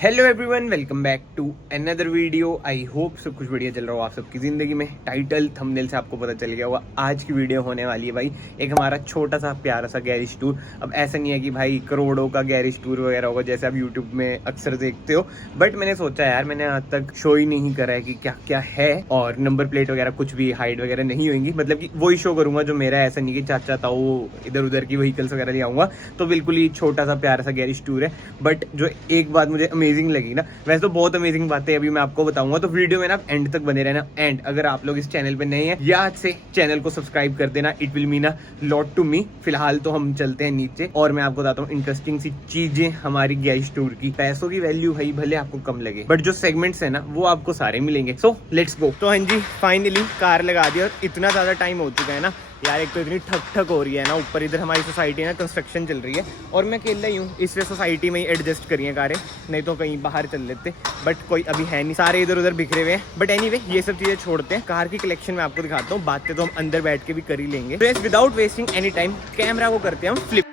Hello everyone, welcome back to another video. I hope सब कुछ बढ़िया चल रहा हो आप सबकी ज़िंदगी में। टाइटल थंबनेल से आपको पता चल गया होगा आज की वीडियो होने वाली है भाई एक हमारा छोटा सा प्यारा सा गैरेज टूर। अब ऐसा नहीं है कि भाई करोड़ों का गैरेज टूर वगैरह होगा जैसे आप यूट्यूब में अक्सर देखते हो, बट मैंने सोचा यार मैंने आज तक शो ही नहीं करा है कि क्या क्या है, और नंबर प्लेट वगैरह कुछ भी हाइट वगैरह नहीं होंगी। मतलब कि वही शो करूंगा जो मेरा, ऐसा नहीं कि चाचा ताऊ इधर उधर की व्हीकल्स वगैरह ले आऊंगा। तो बिल्कुल ही छोटा सा प्यारा सा गैरेज टूर है। बट जो एक बात मुझे अमेजिंग लगी ना, वैसे तो बहुत अमेजिंग बातें अभी मैं आपको बताऊंगा, तो वीडियो में ना आप एंड तक बने रहना। एंड अगर आप लोग इस चैनल पे नए हैं या आज से चैनल को सब्सक्राइब कर देना, it will mean a lot to me. फिलहाल तो हम चलते हैं नीचे और मैं आपको बताता हूँ इंटरेस्टिंग सी चीजें हमारी गैरेज टूर की। पैसों की वैल्यू भाई भले आपको कम लगे, बट जो सेगमेंट्स है ना वो आपको सारे मिलेंगे। So let's go. तो हाँ जी, फाइनली कार लगा दी और इतना ज्यादा टाइम हो चुका है ना यार, एक तो इतनी ठक ठक हो रही है ना, ऊपर इधर हमारी सोसाइटी है ना कंस्ट्रक्शन चल रही है और मैं अकेला ही हूँ, इसलिए सोसाइटी में ही एडजस्ट करी है कारें, नहीं तो कहीं बाहर चल लेते। बट कोई अभी है नहीं, सारे इधर उधर बिखरे हुए हैं। बट एनीवे ये सब चीज़ें छोड़ते हैं, कार की कलेक्शन में आपको दिखाता हूँ। बातें तो हम अंदर बैठ के भी कर ही लेंगे। तो without wasting any time camera को करते हैं हम फ्लिप।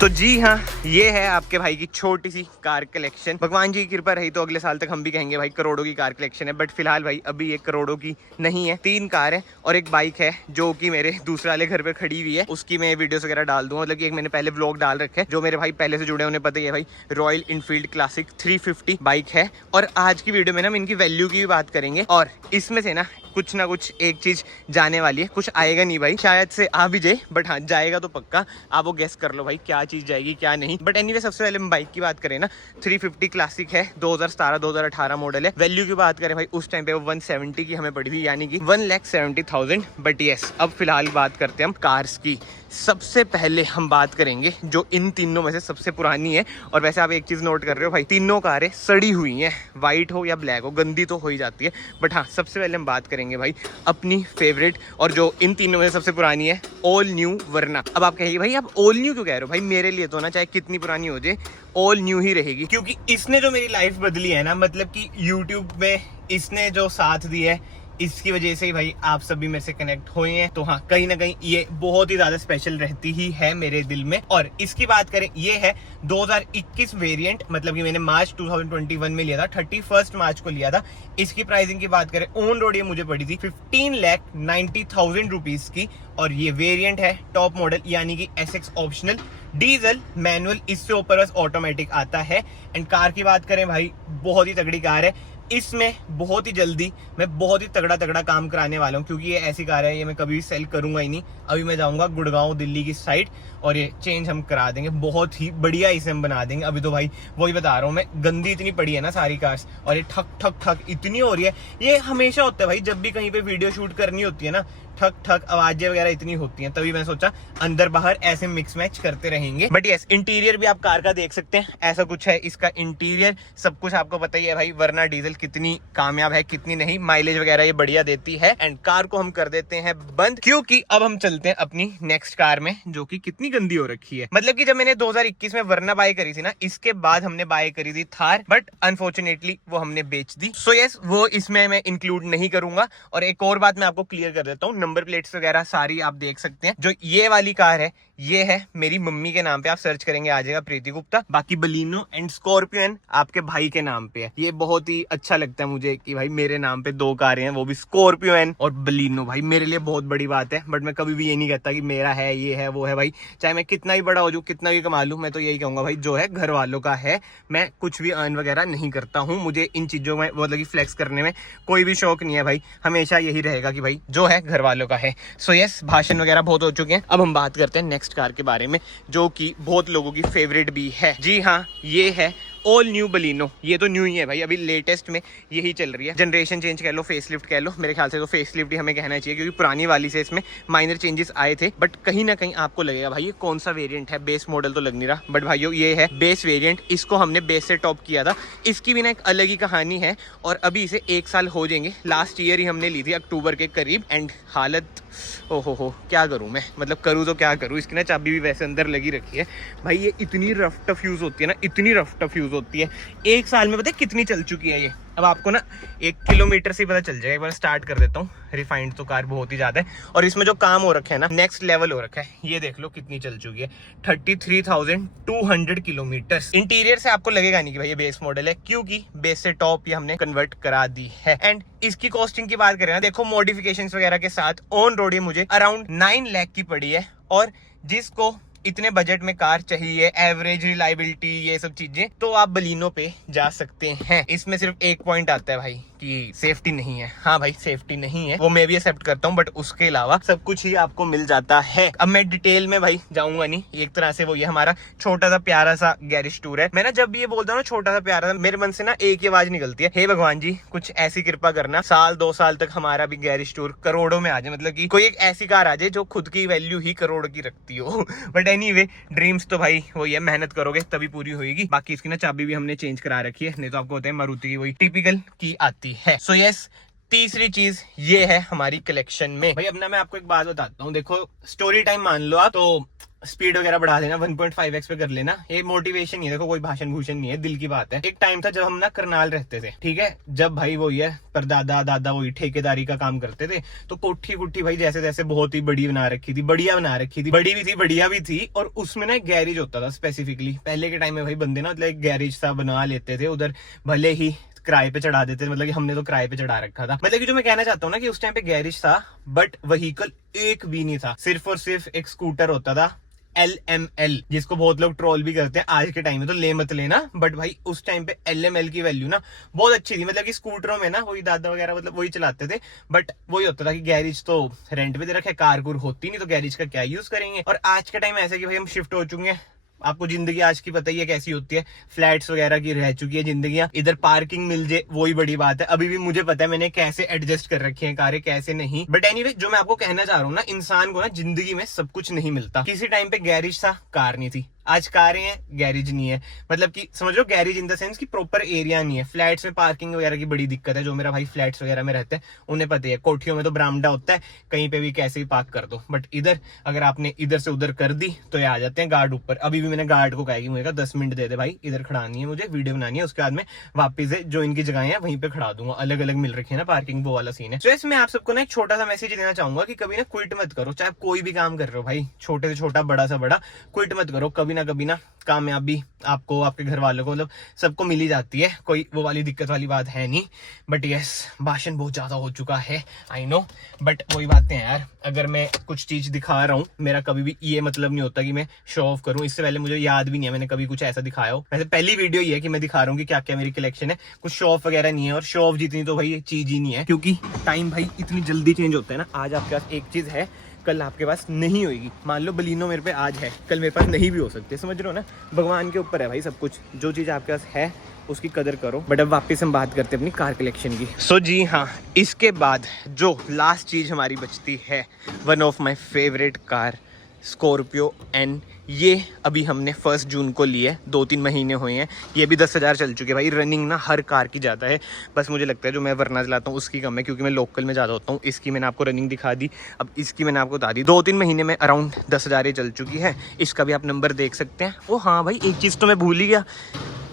तो जी हाँ, ये है आपके भाई की छोटी सी कार कलेक्शन। भगवान जी की कृपा रही तो अगले साल तक हम भी कहेंगे भाई करोड़ों की कार कलेक्शन है। बट फिलहाल भाई अभी ये करोड़ों की नहीं है। 3 कार है और एक बाइक है जो कि मेरे दूसरे वाले घर पे खड़ी हुई है, उसकी मैं वीडियोस वगैरह डाल दूंगा। मतलब कि एक मैंने पहले व्लॉग डाल रखे है, जो मेरे भाई पहले से जुड़े उन्हें पता ही है भाई। रॉयल इनफील्ड क्लासिक 350 बाइक है। और आज की वीडियो में ना हम इनकी वैल्यू की भी बात करेंगे और इसमें से ना कुछ एक चीज जाने वाली है। कुछ आएगा नहीं भाई, शायद से आ भी जाए, बट हाँ जाएगा तो पक्का। आप वो गेस कर लो भाई क्या चीज जाएगी क्या नहीं। बट एनीवे सबसे पहले हम बाइक की बात करें ना, 350 क्लासिक है, 2017-2018 मॉडल है। वैल्यू की बात करें भाई उस टाइम पे 170 की हमें पड़ी थी, यानी कि 1,70,000। बट यस, अब फिलहाल बात करते हैं हम कार्स की। सबसे पहले हम बात करेंगे जो इन तीनों में से सबसे पुरानी है। और वैसे आप एक चीज नोट कर रहे हो भाई, तीनों कारें सड़ी हुई हैं, व्हाइट हो या ब्लैक हो, गंदी तो हो ही जाती है। बट हाँ, सबसे पहले हम बात करेंगे भाई अपनी फेवरेट, और जो इन तीनों में से सबसे पुरानी है, ऑल न्यू वरना। अब आप कहेंगे भाई आप ऑल न्यू क्यों कह रहे हो? भाई मेरे लिए तो ना चाहे कितनी पुरानी हो जाए ऑल न्यू ही रहेगी, क्योंकि इसने जो मेरी लाइफ बदली है ना, मतलब कि यूट्यूब में इसने जो साथ दिया है, इसकी वजह से ही भाई आप सभी मेरे से कनेक्ट हुए हैं। तो हाँ, कहीं ना कहीं ये बहुत ही ज्यादा स्पेशल रहती ही है मेरे दिल में। और इसकी बात करें, ये है 2021 वेरिएंट, मतलब कि मैंने मार्च 2021 में लिया था, 31 मार्च को लिया था। इसकी प्राइसिंग की बात करें, ऑन रोड ये मुझे पड़ी थी 15,90,000 रुपीज की। और ये वेरिएंट है टॉप मॉडल, यानी कि SX ऑप्शनल, डीजल मैनुअल, इससे ऊपर बस ऑटोमेटिक आता है। एंड कार की बात करें भाई, बहुत ही तगड़ी कार है। इसमें बहुत ही जल्दी मैं बहुत ही तगड़ा काम कराने वाला हूँ, क्योंकि ये ऐसी कार है ये मैं कभी भी सेल करूंगा ही नहीं। अभी मैं जाऊंगा गुड़गांव दिल्ली की साइड और ये चेंज हम करा देंगे, बहुत ही बढ़िया इसे हम बना देंगे। अभी तो भाई वही बता रहा हूँ मैं, गंदी इतनी पड़ी है ना सारी कार्स, और ये ठक ठक ठक इतनी हो रही है। ये हमेशा होता है भाई, जब भी कहीं पे वीडियो शूट करनी होती है ना, ठक ठक आवाजें वगैरह इतनी होती हैं, तभी मैं सोचा अंदर बाहर ऐसे मिक्स मैच करते रहेंगे। बट यस, इंटीरियर भी आप कार का देख सकते हैं, ऐसा कुछ है इसका इंटीरियर। सब कुछ आपको पता ही है भाई, वरना डीजल कितनी कामयाब है कितनी नहीं, माइलेज वगैरह ये बढ़िया देती है। एंड कार को हम कर देते हैं बंद, क्योंकि अब हम चलते हैं अपनी नेक्स्ट कार में, जो कि कितनी गंदी हो रखी है। मतलब कि जब मैंने 2021 में वरना बाय करी थी ना, इसके बाद हमने बाय करी थी थार, बट अनफॉर्चुनेटली वो हमने बेच दी। सो यस, वो इसमें मैं इंक्लूड नहीं करूंगा। और एक और बात मैं आपको क्लियर कर देता हूँ, नंबर प्लेट्स वगैरह सारी आप देख सकते हैं। जो ये वाली कार है, ये है मेरी मम्मी के नाम पे, आप सर्च करेंगे आ जाएगा प्रीति गुप्ता। बाकी बलिनो एंड स्कॉर्पियन आपके भाई के नाम पे है। ये बहुत ही अच्छा लगता है मुझे कि भाई मेरे नाम पे 2 कारें हैं, वो भी स्कॉर्पियन और बलिनो। भाई मेरे लिए बहुत बड़ी बात है, बट मैं कभी भी ये नहीं कहता कि मेरा है, ये है, वो है। भाई चाहे मैं कितना ही बड़ा हो जाऊं, कितना भी कमा लूं, मैं तो यही कहूंगा भाई जो है घर वालों का है। मैं कुछ भी अर्न वगैरह नहीं करता हूँ, मुझे इन चीजों में मतलब कि फ्लेक्स करने में कोई भी शौक नहीं है भाई। हमेशा यही रहेगा कि भाई जो है घर वालों का है। सो यस, भाषण वगैरह बहुत हो चुके हैं। अब हम बात करते हैं नेक्स्ट कार के बारे में, जो कि बहुत लोगों की फेवरेट भी है। जी हाँ, ये है ऑल न्यू बलिनो। ये तो न्यू ही है भाई, अभी लेटेस्ट में यही चल रही है। जनरेशन चेंज कह लो, फेसलिफ्ट कह लो, मेरे ख्याल से तो फेसलिफ्ट ही हमें कहना चाहिए, क्योंकि पुरानी वाली से इसमें माइनर चेंजेस आए थे। बट कहीं ना कहीं आपको लगेगा भाई ये कौन सा वेरिएंट है, बेस मॉडल तो लग नहीं रहा। बट भाइयों ये है बेस वेरिएंट, इसको हमने बेस से टॉप किया था। इसकी भी ना एक अलग ही कहानी है, और अभी इसे 1 साल हो जाएंगे। लास्ट ईयर ही हमने ली थी अक्टूबर के करीब। एंड हालत ओहो क्या करूँ मैं, मतलब करूँ तो क्या करूँ। इसकी ना चाबी भी वैसे अंदर लगी रखी है भाई। ये इतनी रफ टफ यूज़ होती है ना, इतनी रफ टफ यूज़ होती है। 1 साल में पता है कितनी चल चुकी है ये। अब आपको ना 1 किलोमीटर से पता चल जाएगा। एक बार स्टार्ट कर देता हूँ। रिफाइंड तो कार बहुत ही ज़्यादा है, और इसमें जो काम हो रखा है ना नेक्स्ट लेवल हो रखा है। ये देख लो कितनी चल चुकी है, 33,200 किलोमीटर। इंटीरियर से आपको लगेगा नहीं कि भाई ये बेस मॉडल है, क्योंकि बेस से टॉप ये हमने कन्वर्ट करा दी है। एंड इसकी कॉस्टिंग की बात करें ना, देखो मॉडिफिकेशंस वगैरह के साथ ऑन रोड ये मुझे अराउंड 9 लाख की पड़ी है। और जिसको इतने बजट में कार चाहिए, एवरेज रिलायबिलिटी, ये सब चीजें, तो आप बलिनो पे जा सकते हैं। इसमें सिर्फ एक पॉइंट आता है भाई कि सेफ्टी नहीं है। हाँ भाई सेफ्टी नहीं है, वो मैं भी एक्सेप्ट करता हूँ, बट उसके अलावा सब कुछ ही आपको मिल जाता है। अब मैं डिटेल में भाई जाऊंगा नहीं। एक तरह से वो ये हमारा छोटा सा प्यारा सा गैरेज टूर है। मैं ना जब ये बोलता हूँ ना छोटा सा प्यारा सा, मेरे मन से ना एक ही आवाज निकलती है, हे भगवान जी कुछ ऐसी कृपा करना 1-2 साल तक हमारा भी गैरेज टूर करोड़ों में आ जाए। मतलब कि कोई एक ऐसी कार आ जाए जो खुद की वैल्यू ही करोड़ की रखती हो। बट एनीवे ड्रीम्स तो भाई वही है, मेहनत करोगे तभी पूरी होगी। बाकी इसकी ना चाबी भी हमने चेंज करा रखी है, नहीं तो आपको होता है मारुति की वही टिपिकल की आती है। सो यस, तीसरी चीज ये है हमारी कलेक्शन में। भाई अब ना मैं आपको एक बात बताता हूँ। देखो स्टोरी टाइम मान लो आप, तो स्पीड वगैरह बढ़ा देना, 1.5x पे कर लेना। ये मोटिवेशन नहीं है, देखो कोई भाषण भूषण नहीं है, दिल की बात है। एक टाइम था जब हम ना करनाल रहते थे, ठीक है, जब भाई वही है परदादा दादा वही ठेकेदारी का काम करते थे। तो कोठी कुठी भाई जैसे जैसे बहुत ही बड़ी बना रखी थी, बढ़िया बना रखी थी, बड़ी भी थी बढ़िया भी थी। और उसमें ना एक गैरेज होता था स्पेसिफिकली। पहले के टाइम में भाई बंदे ना मतलब एक गैरेज सा बना लेते थे उधर, भले ही किराए पे चढ़ा देते थे। मतलब कि हमने तो किराए पे चढ़ा रखा था। मतलब कि जो मैं कहना चाहता हूँ ना कि उस टाइम पे गैरेज था, बट व्हीकल एक भी नहीं था। सिर्फ और सिर्फ एक स्कूटर होता था LML, जिसको बहुत लोग ट्रोल भी करते हैं आज के टाइम में, तो ले मत लेना। बट भाई उस टाइम पे LML की वैल्यू ना बहुत अच्छी थी। मतलब कि स्कूटरों में ना वही दादा वगैरह मतलब वही चलाते थे। बट वही होता था कि गैरेज तो रेंट पे दे रखे, कार कुर होती नहीं, तो गैरेज का क्या यूज करेंगे। और आज के टाइम ऐसा कि भाई हम शिफ्ट हो चुके हैं। आपको जिंदगी आज की पता ही है कैसी होती है, फ्लैट्स वगैरह की रह चुकी है जिंदगियां। इधर पार्किंग मिल जाए वही बड़ी बात है। अभी भी मुझे पता है मैंने कैसे एडजस्ट कर रखी है कारें, कैसे नहीं। बट एनीवे जो मैं आपको कहना चाह रहा हूँ ना, इंसान को ना जिंदगी में सब कुछ नहीं मिलता। किसी टाइम पे गैरेज था, कार नहीं थी। आज कारें हैं, गैरेज नहीं है। मतलब कि समझ लो गैरेज इन द सेंस कि प्रॉपर एरिया नहीं है। फ्लैट्स में पार्किंग वगैरह की बड़ी दिक्कत है। जो मेरा भाई फ्लैट्स वगैरह में रहते हैं उन्हें पता है, कोठियों में तो बरामदा होता है, कहीं पे भी कैसे भी पार्क कर दो। बट इधर अगर आपने इधर से उधर कर दी तो ये आ जाते हैं गार्ड ऊपर। अभी भी मैंने गार्ड को कहा कि मुझे 10 मिनट दे दे भाई, इधर खड़ानी है, मुझे वीडियो बनानी है, उसके बाद में वापिस जो इनकी जगह है वहीं पे खड़ा दूंगा। अलग अलग मिल रखी है ना पार्किंग, वो वाला सीन है। तो इसमें आप सबको ना एक छोटा सा मैसेज देना चाहूंगा कि कभी ना क्विट मत करो। चाहे कोई भी काम कर रहे हो भाई, छोटे से छोटा बड़ा सा बड़ा, क्विट मत करो। कभी ना कभी ना कामयाबी आपको, आपके घर वालों को, मतलब सबको मिल ही जाती है। कोई वो वाली दिक्कत वाली बात है नहीं। बट यस, भाषण बहुत ज्यादा हो चुका है, आई नो। बट वही बातें हैं यार, अगर मैं कुछ चीज दिखा रहा हूँ, मेरा कभी भी ये मतलब नहीं होता कि मैं शो ऑफ करूँ। इससे पहले मुझे याद भी नहीं है मैंने कभी कुछ ऐसा दिखाया हो। वैसे पहली वीडियो ये है कि मैं दिखा रहा हूँ कि क्या क्या मेरी कलेक्शन है। कुछ शो ऑफ वगैरह नहीं है, और शो ऑफ जितनी तो भाई ये चीज ही नहीं है, क्योंकि टाइम भाई इतनी जल्दी चेंज होता है ना। आज आपके पास एक चीज है, कल आपके पास नहीं होगी। मान लो बलिनो मेरे पे आज है, कल मेरे पास नहीं भी हो सकती, समझ रहे हो ना। भगवान के ऊपर है भाई सब कुछ। जो चीज़ आपके पास है उसकी कदर करो। बट अब वापस हम बात करते हैं अपनी कार कलेक्शन की। सो जी हाँ, इसके बाद जो लास्ट चीज़ हमारी बचती है, one of my favourite car Scorpio N. ये अभी हमने 1 जून को ली है, 2-3 महीने हुए हैं। ये भी 10,000 चल चुकी है भाई। रनिंग ना हर कार की ज़्यादा है, बस मुझे लगता है जो मैं वरना चलाता हूँ उसकी कम है, क्योंकि मैं लोकल में ज़्यादा होता हूँ। इसकी मैंने आपको रनिंग दिखा दी, अब इसकी मैंने आपको बता दी। 2-3 महीने में अराउंड 10,000 ये चल चुकी है। इसका भी आप नंबर देख सकते हैं। ओ हाँ भाई, एक चीज़ तो मैं भूल ही गया,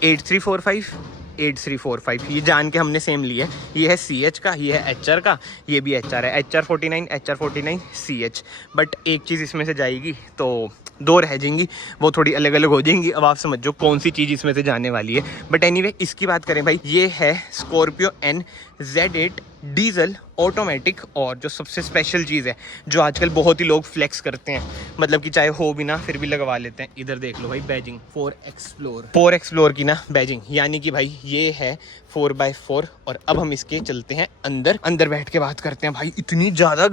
8345 ये जान के हमने सेम लिया है। ये है CH का, ये है HR का, ये भी HR है, HR49 CH। बट एक चीज़ इसमें से जाएगी तो 2 रह जाएंगी, वो थोड़ी अलग अलग हो जाएंगी। अब आप समझो कौन सी चीज़ इसमें से जाने वाली है। बट एनीवे इसकी बात करें भाई, ये है Scorpio N Z8 diesel automatic. और जो सबसे स्पेशल चीज़ है जो आजकल बहुत ही लोग फ्लेक्स करते हैं, मतलब कि चाहे हो भी ना फिर भी लगवा लेते हैं, इधर देख लो भाई बैजिंग 4 एक्सप्लोर की ना बैजिंग, यानी कि भाई ये है 4x4। और अब हम इसके चलते हैं अंदर बैठ के बात करते हैं। भाई इतनी ज़्यादा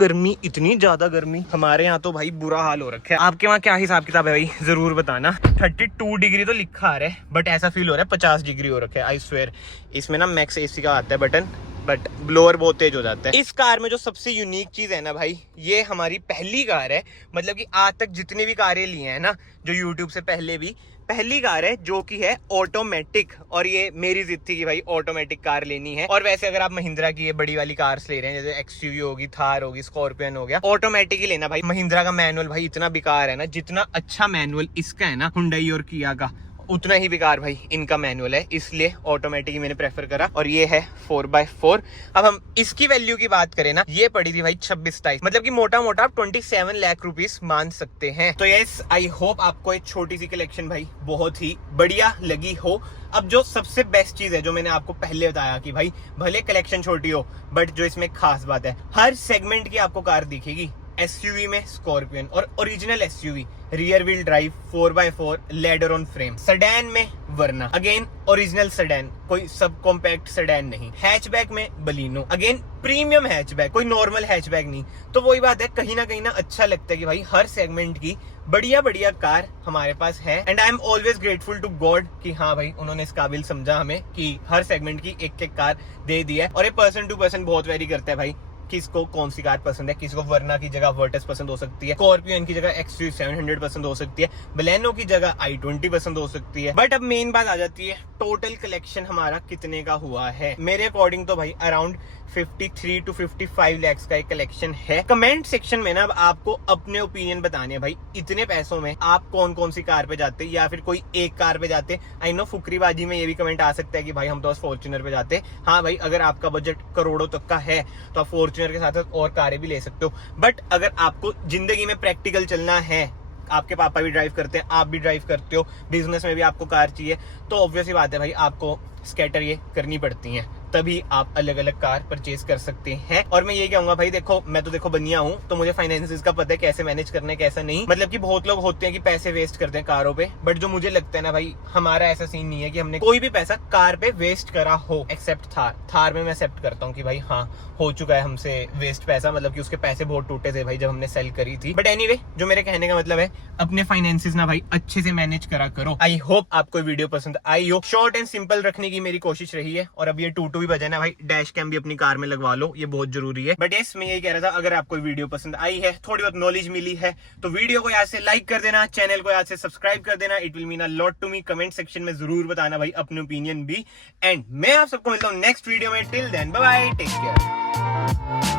गर्मी हमारे यहाँ तो भाई बुरा हाल हो रखा है। आपके वहाँ क्या हिसाब किताब है भाई ज़रूर बताना। 32 डिग्री तो लिखा आ रहा है बट ऐसा फील हो रहा है 50 डिग्री हो रखा है। आई स्वेयर इसमें ना मैक्स AC का आता है बटन, बट ब्लोअर बहुत तेज हो जाता है। इस कार में जो सबसे यूनिक चीज है ना भाई, ये हमारी पहली कार है, मतलब कि आज तक जितनी भी कारें ली हैं ना जो यूट्यूब से पहले भी, पहली कार है जो कि है ऑटोमेटिक। और ये मेरी जिद थी कि भाई ऑटोमेटिक कार लेनी है। और वैसे अगर आप महिंद्रा की ये बड़ी वाली कार्स ले रहे हैं जैसे XUV होगी, थार होगी, स्कॉर्पियन हो गया, ऑटोमेटिक ही लेना भाई। महिंद्रा का मैनुअल भाई इतना बेकार है ना, जितना अच्छा मैनुअल इसका है ना हुंडई और किया का, उतना ही बेकार भाई इनका मैनुअल है, इसलिए ऑटोमेटिक ही मैंने प्रेफर करा। और ये है 4x4। अब हम इसकी वैल्यू की बात करें ना, ये पड़ी थी भाई 26-27, मतलब कि मोटा मोटा 27 लाख रुपीस मान सकते हैं। तो यस, आई होप आपको एक छोटी सी कलेक्शन भाई बहुत ही बढ़िया लगी हो। अब जो सबसे बेस्ट चीज है जो मैंने आपको पहले बताया कि भाई भले कलेक्शन छोटी हो बट जो इसमें खास बात है, हर सेगमेंट की आपको कार दिखेगी। SUV में स्कॉर्पियन और original SUV, rear wheel drive 4x4 ladder on frame, sedan में वरना अगेन ओरिजिनल सेडान, कोई सब कॉम्पैक्ट सेडान नहीं, हैचबैक में बलिनो अगेन प्रीमियम हैचबैक, कोई नॉर्मल हैचबैक नहीं। तो वही बात है, कहीं ना अच्छा लगता है कि भाई हर सेगमेंट की बढ़िया कार हमारे पास है। And I am always grateful to God कि हाँ भाई उन्होंने इस काबिल समझा हमें कि हर सेगमेंट की एक कार दे दी है। और ये पर्सन टू पर्सन बहुत वेरी करता है भाई, किसको कौन सी कार पसंद है। किसी को वर्ना की जगह वर्टस पसंद हो सकती है, स्कॉर्पियन की जगह XUV 700 पसंद हो सकती है, बलेनो की जगह i20 पसंद हो सकती है। बट अब मेन बात आ जाती है, टोटल कलेक्शन हमारा कितने का हुआ है। मेरे अकॉर्डिंग तो भाई अराउंड 53 to 55 लैक्स का एक कलेक्शन है। कमेंट सेक्शन में ना अब आपको अपने ओपिनियन बताने हैं भाई, इतने पैसों में आप कौन सी कार पे जाते या फिर कोई एक कार पे जाते। आई नो फुकरीबाजी में ये भी कमेंट आ सकता है कि भाई हम तो फॉर्च्यूनर पे जाते। हाँ भाई, अगर आपका बजट करोड़ों तक का है तो आप फॉर्च्यूनर के साथ और कारें भी ले सकते हो। बट अगर आपको जिंदगी में प्रैक्टिकल चलना है, आपके पापा भी ड्राइव करते हैं, आप भी ड्राइव करते हो, बिजनेस में भी आपको कार चाहिए, तो ऑब्वियस ही बात है भाई आपको स्कैटर ये करनी पड़ती हैं, तभी आप अलग अलग कार परचेज कर सकते हैं। और मैं ये कहूंगा भाई, देखो मैं तो देखो बनिया हूं, तो मुझे फाइनेंसेस का पता है कैसे मैनेज करना है कैसा नहीं। मतलब कि बहुत लोग होते हैं कि पैसे वेस्ट करते हैं कारों पे, बट जो मुझे लगता है ना भाई, हमारा ऐसा सीन नहीं है कि हमने कोई भी पैसा कार पे वेस्ट करा हो, एक्सेप्ट थार में मैं एक्सेप्ट करता हूँ कि भाई हाँ हो चुका है हमसे वेस्ट पैसा, मतलब कि उसके पैसे बहुत टूटे थे भाई जब हमने सेल करी थी। बट एनीवे, जो मेरे कहने का मतलब है, अपने फाइनेंसेस ना भाई अच्छे से मैनेज करा करो। आई होप आपको वीडियो पसंद आई हो। शॉर्ट एंड सिंपल रखने की मेरी कोशिश रही है। और अब ये 2-2 भी बजा ना भाई, डैश कैम भी अपनी कार में लगवा लो, ये बहुत जरूरी है। बट यस, मैं यही कह रहा था, अगर आपको वीडियो पसंद आई है, थोड़ी बहुत नॉलेज मिली है, तो वीडियो को याद से लाइक कर देना, चैनल को याद से सब्सक्राइब कर देना। It will mean a lot to me. Comment section में जरूर बताना भाई अपने ओपिनियन भी। एंड मैं आप सबको मिलता हूँ नेक्स्ट वीडियो में। Till then bye bye, take care.